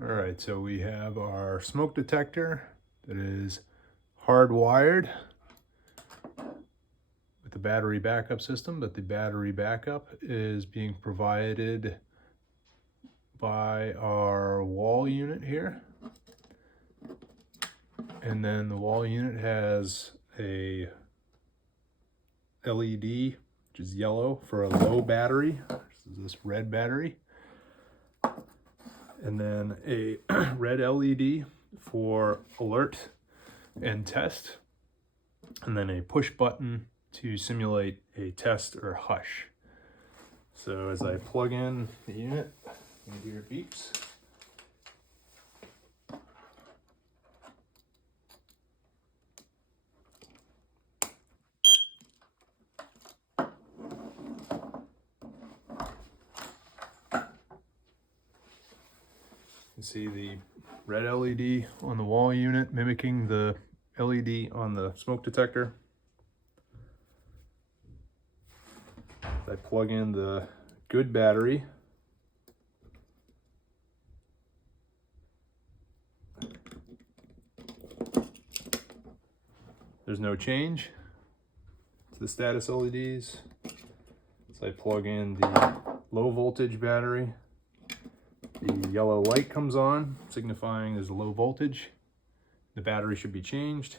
All right, so we have our smoke detector that is hardwired with the battery backup system, but the battery backup is being provided by our wall unit here. And then the wall unit has a LED, which is yellow, for a low battery. This is this red battery. And then a red LED for alert and test. And then a push button to simulate a test or hush. So as I plug in the unit, you can hear beeps. You can see the red LED on the wall unit mimicking the LED on the smoke detector. I plug in the good battery. There's no change to the status LEDs. So I plug in the low voltage battery. The yellow light comes on, signifying there's a low voltage. The battery should be changed.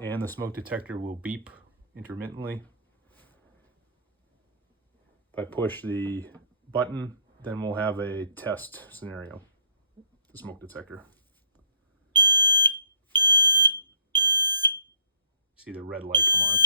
And the smoke detector will beep intermittently. If I push the button, then we'll have a test scenario, the smoke detector. See the red light come on.